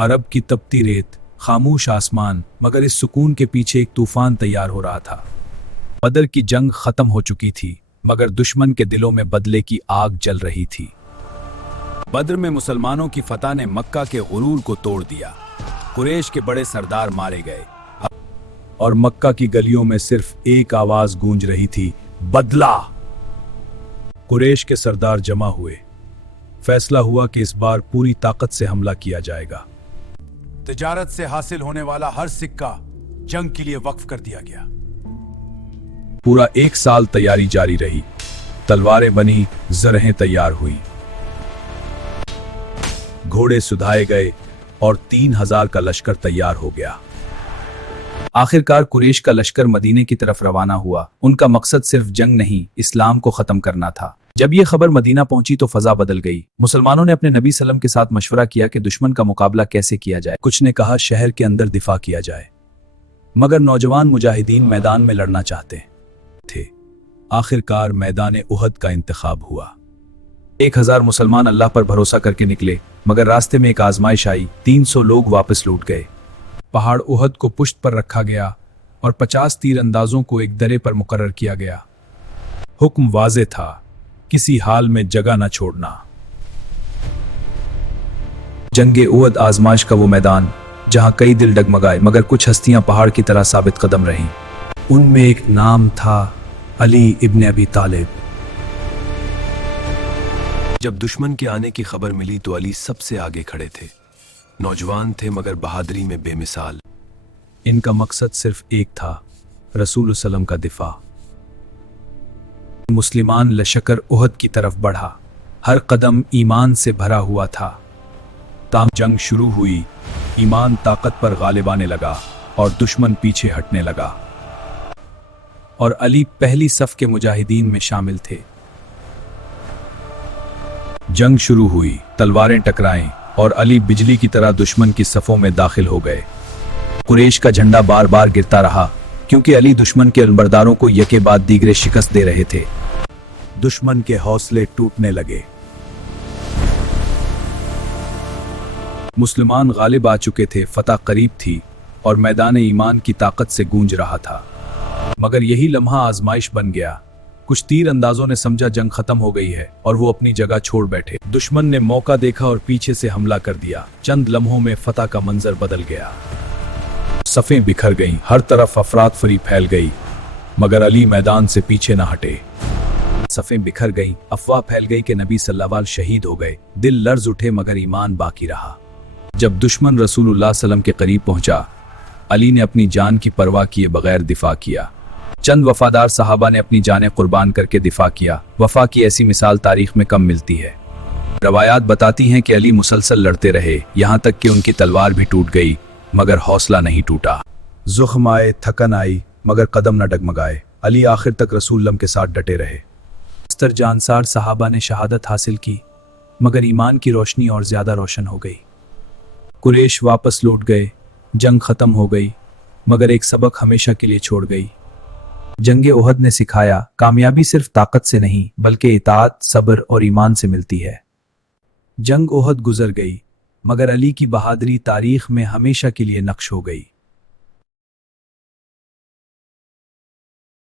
अरब की तपती रेत, खामोश आसमान, मगर इस सुकून के पीछे एक तूफान तैयार हो रहा था। बदर की जंग खत्म हो चुकी थी, मगर दुश्मन के दिलों में बदले की आग जल रही थी। बद्र में मुसलमानों की फतह ने मक्का के गुरूर को तोड़ दिया। कुरैश के बड़े सरदार मारे गए और मक्का की गलियों में सिर्फ एक आवाज गूंज रही थी, बदला। कुरैश के सरदार जमा हुए। फैसला हुआ कि इस बार पूरी ताकत से हमला किया जाएगा। तिजारत से हासिल होने वाला हर सिक्का जंग के लिए वक्फ कर दिया गया। पूरा 1 साल तैयारी जारी रही। तलवारें बनी, जरहें तैयार हुई, घोड़े सुधाए गए और 3000 का लश्कर तैयार हो गया। आखिरकार कुरैश का लश्कर मदीने की तरफ रवाना हुआ। उनका मकसद सिर्फ जंग नहीं, इस्लाम को खत्म करना था। जब यह खबर मदीना पहुंची तो फजा बदल गई। मुसलमानों ने अपने नबी सल्लम के साथ मशवरा किया कि दुश्मन का मुकाबला कैसे किया जाए। कुछ ने कहा शहर के अंदर दिफा किया जाए, मगर नौजवान मुजाहिदीन मैदान में लड़ना चाहते थे। आखिरकार मैदान उहद का इंतखाब हुआ। 1000 मुसलमान अल्लाह पर भरोसा करके निकले, मगर रास्ते में एक आजमाइश आई। 300 लोग वापस लौट गए। पहाड़ उहद को पुश्त पर रखा गया और 50 तीरंदाजों को एक दरे पर मुकर्रर किया गया। हुक्म वाज़े था, किसी हाल में जगह न छोड़ना। जंगे उहद आजमाइश का वो मैदान जहां कई दिल डगमगाए, मगर कुछ हस्तियां पहाड़ की तरह साबित कदम रहीं। उनमें एक नाम था, अली इब्न अबी तालिब। जब दुश्मन के आने की खबर मिली तो अली सबसे आगे खड़े थे। नौजवान थे मगर बहादुरी में बेमिसाल। इनका मकसद सिर्फ एक था, रसूल सल्लम का दिफा। मुसलमान लश्कर उहद की तरफ बढ़ा। हर कदम ईमान से भरा हुआ था। ताम जंग शुरू हुई। ईमान ताकत पर गालिब आने लगा और दुश्मन पीछे हटने लगा। और अली पहली सफ के मुजाहिदीन में शामिल थे। जंग शुरू हुई, तलवारें टकराएं और अली बिजली की तरह दुश्मन की सफों में दाखिल हो गए। कुरैश का झंडा बार बार गिरता रहा, क्योंकि अली दुश्मन के अलबरदारों को यके बाद दीगरे शिकस्त दे रहे थे। दुश्मन के हौसले टूटने लगे। मुसलमान गालिब आ चुके थे, फतह करीब थी और मैदान ईमान की ताकत से गूंज रहा था। मगर यही लम्हा आजमाइश बन गया। कुछ तीर अंदाजों ने समझा जंग खत्म हो गई है और वो अपनी जगह छोड़ बैठे। दुश्मन ने मौका देखा और पीछे से हमला कर दिया। चंद लम्हों में फतह का मंजर बदल गया। सफें बिखर गईं, हर तरफ अफरात फरी फैल गई, मगर अली मैदान से पीछे न हटे। सफें बिखर गईं, अफवाह फैल गई कि नबी सल्लल्लाहु शहीद हो गए। दिल लर्ज उठे मगर ईमान बाकी रहा। जब दुश्मन रसूलुल्लाह सल्लम के करीब पहुंचा, अली ने अपनी जान की परवाह किए बगैर दिफा किया। चंद वफादार सहाबा ने अपनी जानें कुर्बान करके दिफा किया। वफा की ऐसी मिसाल तारीख में कम मिलती है। रवायात बताती हैं कि अली मुसलसल लड़ते रहे, यहाँ तक कि उनकी तलवार भी टूट गई, मगर हौसला नहीं टूटा। जुख्म आए, थकन आई, मगर कदम न डगमगाए। अली आखिर तक रसूलल्लाह के साथ डटे रहे। अस्तर जानसार सहाबा ने शहादत हासिल की, मगर ईमान की रोशनी और ज्यादा रोशन हो गई। कुरैश वापस लौट गए। जंग खत्म हो गई, मगर एक सबक हमेशा के लिए छोड़ गई। जंगे उहद ने सिखाया, कामयाबी सिर्फ ताकत से नहीं बल्कि इताअत, सब्र और ईमान से मिलती है। जंग उहद गुजर गई, मगर अली की बहादुरी तारीख में हमेशा के लिए नक्श हो गई।